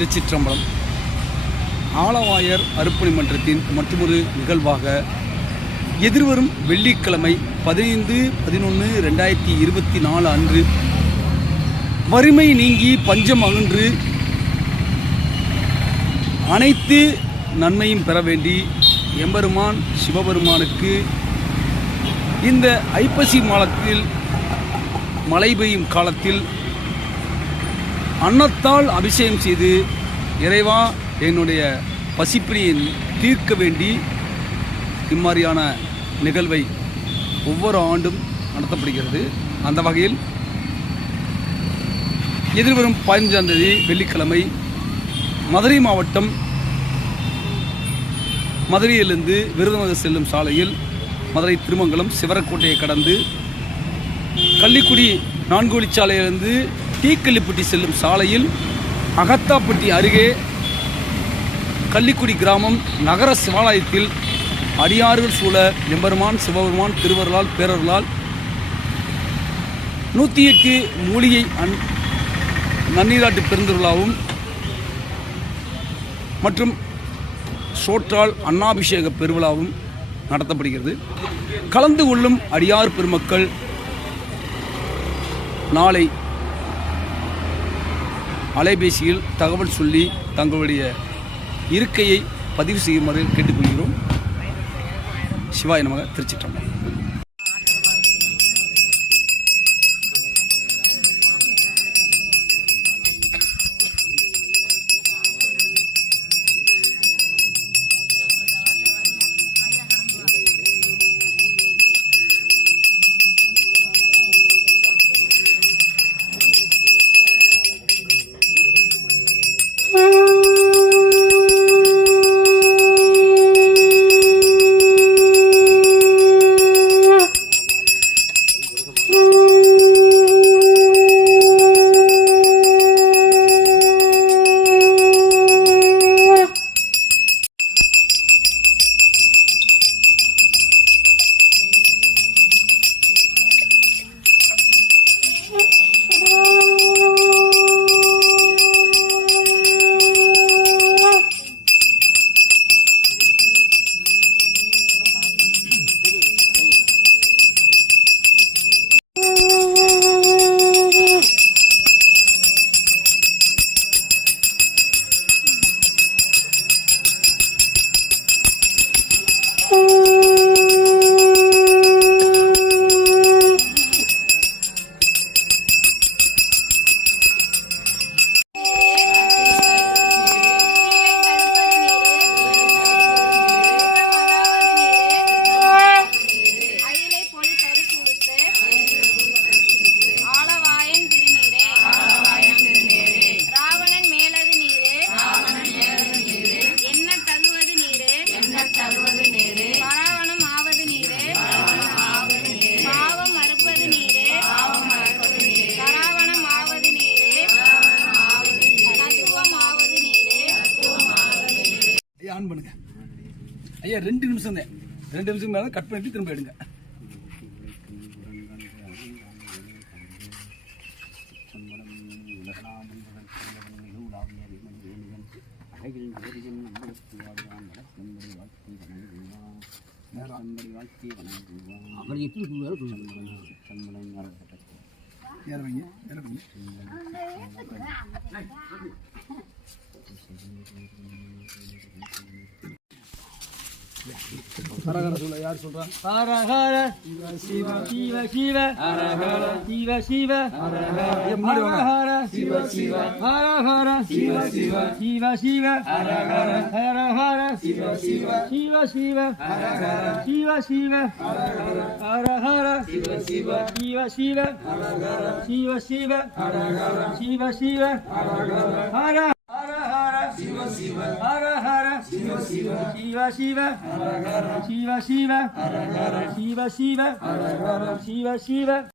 திருச்சிற்றம்பலம். ஆலவாயர் அருப்பணி மன்றத்தின் மற்றொரு நிகழ்வாக எதிர்வரும் வெள்ளிக்கிழமை 15/11/2024 அன்று வறுமை நீங்கி பஞ்சம் அகன்று அனைத்து நன்மையும் பெற வேண்டி எம்பெருமான் சிவபெருமானுக்கு இந்த ஐப்பசி மாதத்தில் மழை பெய்யும் காலத்தில் அன்னத்தால் அபிஷேகம் செய்து இறைவா என்னுடைய பசிப்பினியை தீர்க்க வேண்டி இம்மாதிரியான நிகழ்வை ஒவ்வொரு ஆண்டும் நடத்தப்படுகிறது. அந்த வகையில் எதிர்வரும் 15ஆம் தேதி வெள்ளிக்கிழமை மதுரை மாவட்டம் மதுரையிலிருந்து விருதுநகர் செல்லும் சாலையில் மதுரை திருமங்கலம் சிவரக்கோட்டையை கடந்து கள்ளிக்குடி 4 வழிச்சாலையிலிருந்து டீக்கள்ளிப்பட்டி செல்லும் சாலையில் அகத்தாப்பட்டி அருகே கள்ளிக்குடி கிராமம் நகர சிவாலயத்தில் அடியார்கள் சூழ எம்பெருமான் சிவபெருமான் திருவருளால் பேரருளால் 108 மூலிகை நன்னீராட்டு பெருந்திருவிழாவும் மற்றும் சோற்றால் அன்னாபிஷேக பெருவிழாவும் நடத்தப்படுகிறது. கலந்து கொள்ளும் அடியார் பெருமக்கள் நாளை அலைபேசியில் தகவல் சொல்லி தங்களுடைய இருக்கையை பதிவு செய்யுமாறு கேட்டுக்கொள்கிறோம். சிவாய நமக. திருச்சிற்றம்பலம். ஆன் பண்ணுங்க ஐயா. 2 நிமிஷம் தான். 2 நிமிஷம் மேலே கட் பண்ணிட்டு திரும்ப எடுங்க. ஹரஹர சொல்ல யார் சொல்றா? ஹரஹர சிவ சிவ சிவ சிவ ஹரஹர சிவ சிவ ஹரஹர சிவ சிவ ஹரஹர சிவ சிவ சிவ சிவ ஹரஹர ஹரஹர சிவ சிவ சிவ சிவ ஹரஹர சிவ சிவ ஹரஹர சிவ சிவ சிவ சிவ ஹரஹர சிவ சிவ ஹரஹர சிவ சிவ ஹரஹர சிவ சிவ ஹரஹர சிவ சிவ சிவ சிவ ஹரஹர சிவ சிவ ஹரஹர சிவ சிவ ஹரஹர சிவ சிவ